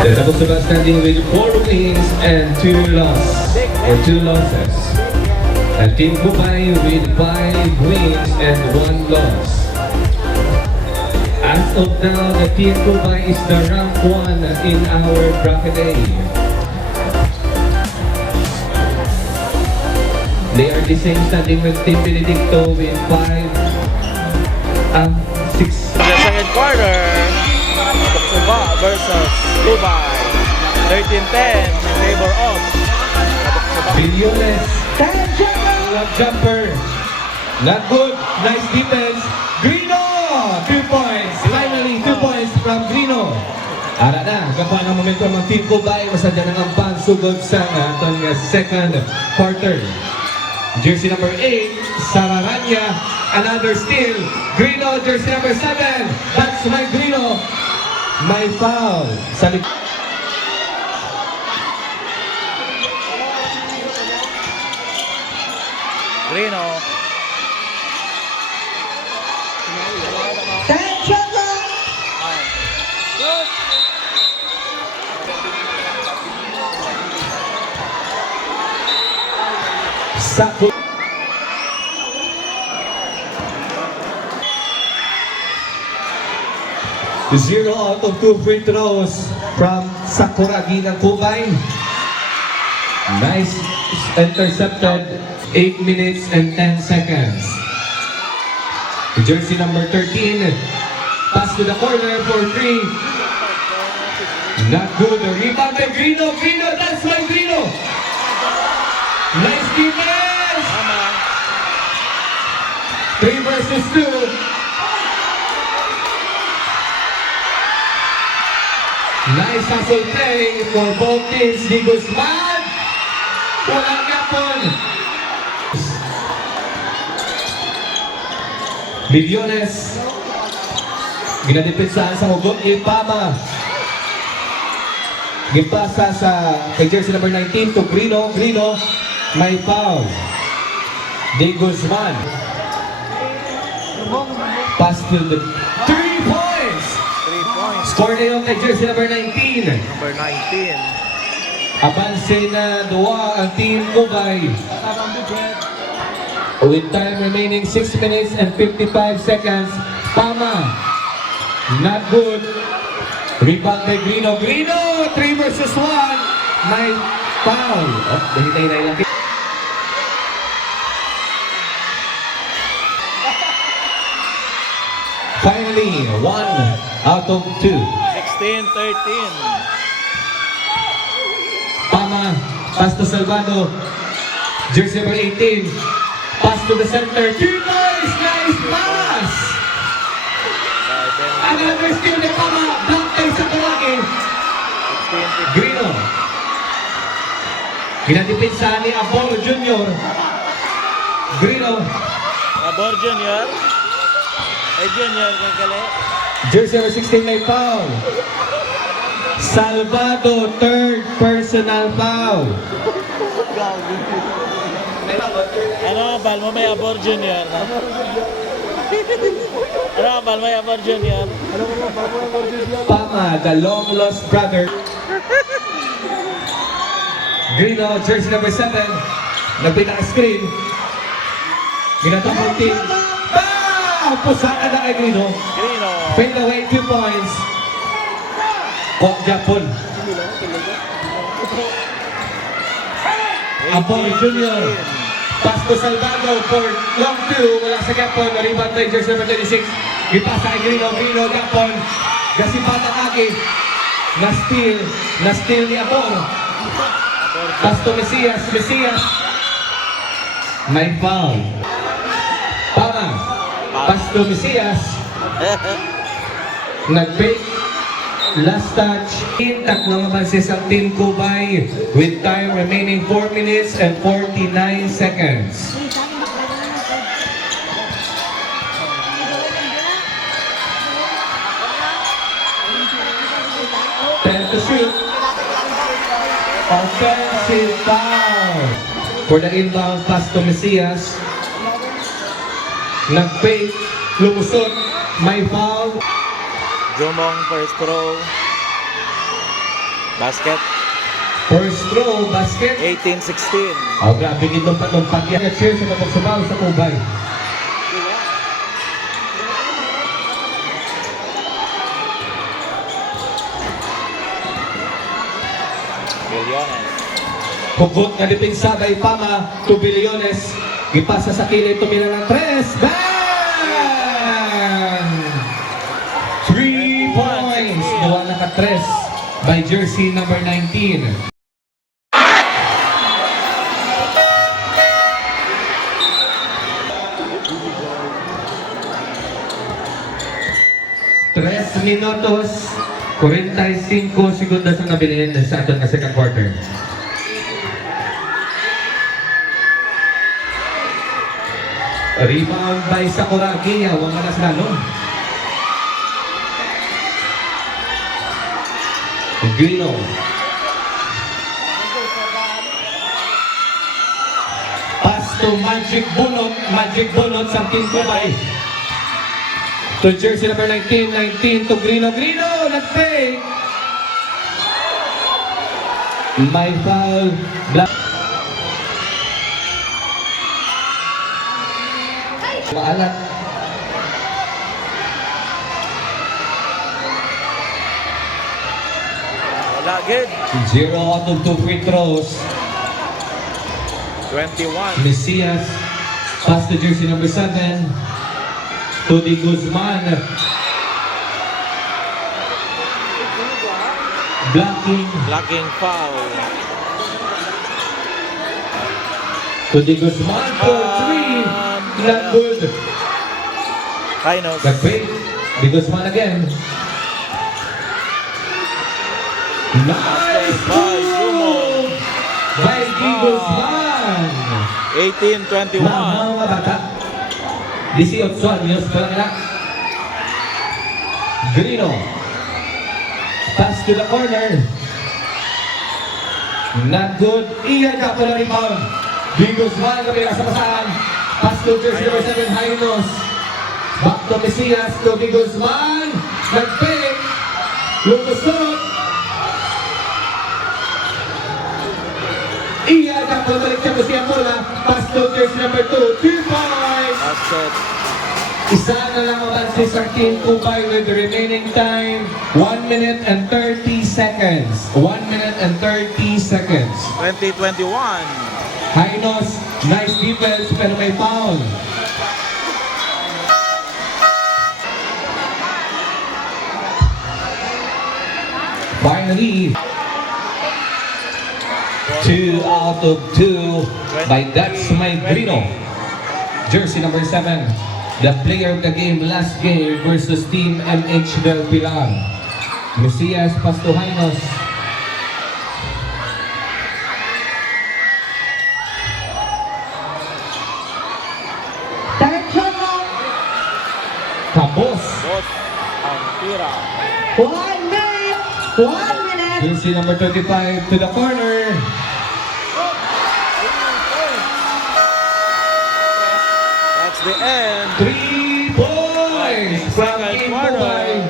The Tabuk standing with 4 wins and 2 losses. And Team Kubay with 5 wins and 1 loss. As of now, the Team Kubay is the rank 1 in our bracket A. They are the same standing with Team Benedicto with 6. The second quarter, Tabuk versus Kubay. 13-10 in favor of Tabuk. Bilyones. Love jumper. Not good. Nice defense. Grino! 2 points. Finally, 2 points from Grino. Ara na, kapag ang momentum ng Team Kubay, masadya ng ampang sugod sa atong second quarter. Jersey number 8, Sararanya. Another steal. Grino, jersey number 7. That's my Grino. My foul. Grino. Sako. Zero out of 2 free throws from Sakuragi ng Kubay. Nice intercepted. 8 minutes and 10 seconds. Jersey number 13. Pass to the corner for 3. Not good. Rebound by Grino. Grino, that's my Grino. Nice defense. 3 versus 2. Nice hustle play for both teams. Di Guzman. Walang yapon. Bilyones. Ginadipensahan sa hugot ni Pama. Gipasa sa kay jersey number 19 to Grino. Grino, may foul. Di Guzman. Pass to the 3 points. 3 points. Score na yung kay jersey number 19. Number 19. Abanse na duwa ang Team Kubay. With time remaining 6 minutes and 55 seconds. Pama. Not good. Rebound by Grino. Grino! 3 versus 1. May foul. Oh, bahitay na ilang. Finally, 1 out of 2. 16-13. Pama. Pass to Salvado. Jersey number 18. Pass to the center. 2 boys! Nice pass! Another steal ni Pama. Block tayo sa Kalaki. 16-15. Grino. Ginadipinsahan ni Apollo Jr. Grino. Abor Junior. Junior, kagali. Jersey number 16 may foul. Salvado, 3rd personal foul. Ano bal mo may Abor Junior? Ano bal may Abor Junior? Pama, the long lost brother. Grino, jersey number 7. Nagpinaka-screen. Ginatapang team. Pusaka na kay Grino. Grino. Fade away 2 points. Kok Japon. Apollo Jr. Pass to Salvado for long 2. Wala sa Japon. Rebound by jersey number 26. Ipasa kay Grino. Grino, Japon. Gasipata kaki. Na-steal ni Apollo. Pass to Mesias. Mesias. May foul. Pama. Pass to Mesias. Nag-fake. Last touch. Tatlong avances ang Team Kubay with time remaining 4 minutes and 49 seconds. To shoot. Offensive foul. For the inbound pass to Mesias. Nag-fake. Lumusot. May foul. Jumong first throw. Basket. First throw, basket. 18-16. Oh, grabe gito pa nung pagyan. Cheers sa kapagsubaw sa Kubay. Bilyones. Hugot nga dipinsa kay Pama, 2 bilyones. Gipasa sa kilid, tumira ng 3. Bang! 3 points. Duwa na ka 3 by jersey number 19. Tres minutos, 45 segundos ang nabilihin sa aton na second quarter. Rebound by Sakuragi, awang manas lalo. Grino. Pass to Magic Bunot sa Team Kubay. To jersey number 19 to Grino, nag-fake. May foul. Maalat. Wala agad. 0 out of 2 free throws. 21. Mesias. Pass to jersey number 7. To the Guzman. Blocking foul. To the Guzman for 3. Not good. Kainos. Nag-break. The Guzman again. Nice move by the Guzman. 18-21. Mga bata. 18 años pa nila. Grino. Pass to the corner. Not good. Iyan na po na rebound. Di Guzman kami nasa pasahan. Pass to jersey number 7, Jainos. Back to Mesias, to Di Guzman. Nag-pick. Lumusot. Iyan na po balik siya Mesias mula. Pass to jersey number 2, 2 points. Basket. Isa na lang ang advances ang Team Kubay with the remaining time 1 minute and 30 seconds. 1 minute and 30 seconds. 20-21. Jainos, nice defense pero may foul. Finally, 2 out of 2 by That's My Grino. Jersey number 7. The player of the game last game versus Team MH del Pilar. Mesias Pastuhainos. Tapos. Bot. Ang tira. 1 minute! 1 minute! Jersey number 25 to the corner. That's the end. 3 points from Team Kubay.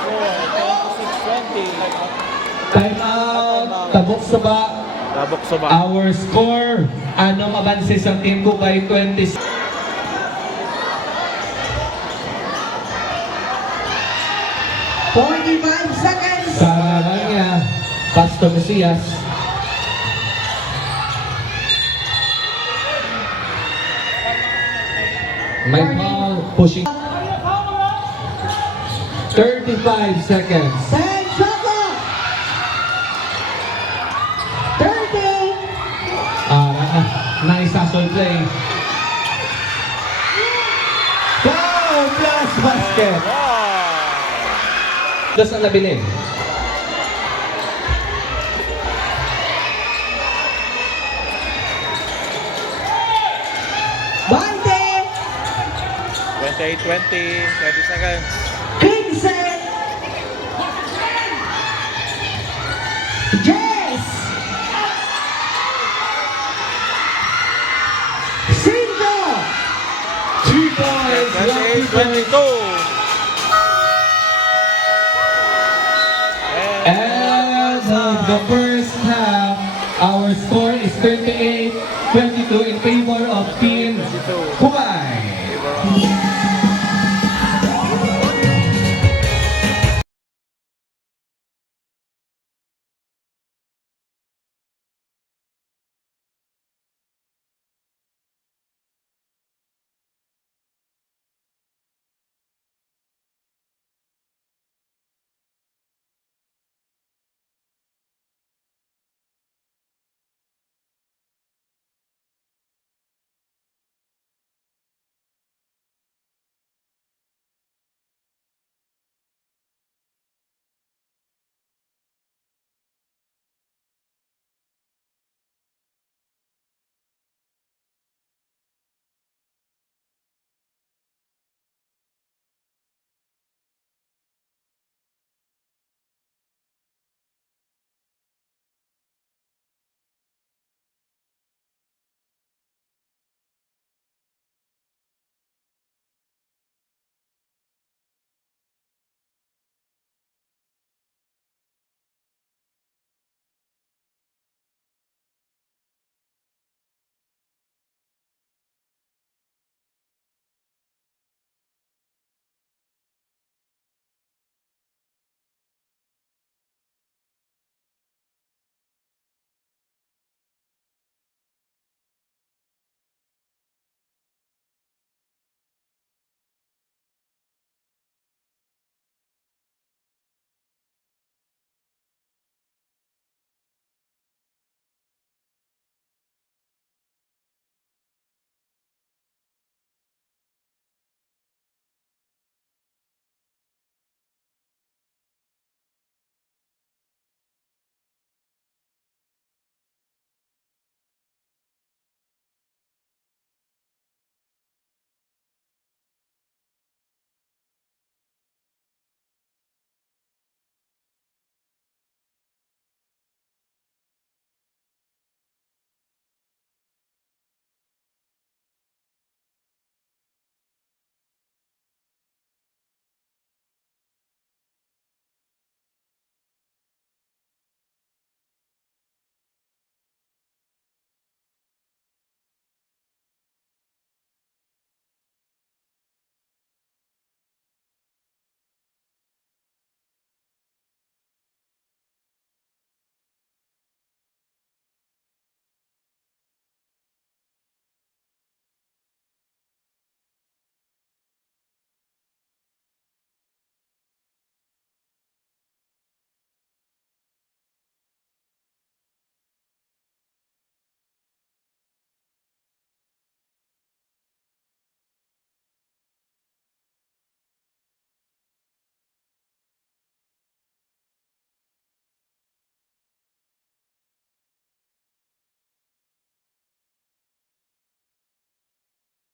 26-20. Time out. Tabok suba. Tabok soba. Our score. Ano mabansis ang Team Kubay? 20. 45 seconds! Sa niya, Pasto Mesias. May foul, pushing. 35 seconds. Sen Choco! 30! Nice hustle play. Foul plus basket. Dos ang nabilin. Bante! 28-20. 20 seconds. 15! Jess! 5! 2 points. 28-22. And the first half, our score is 38-22 in favor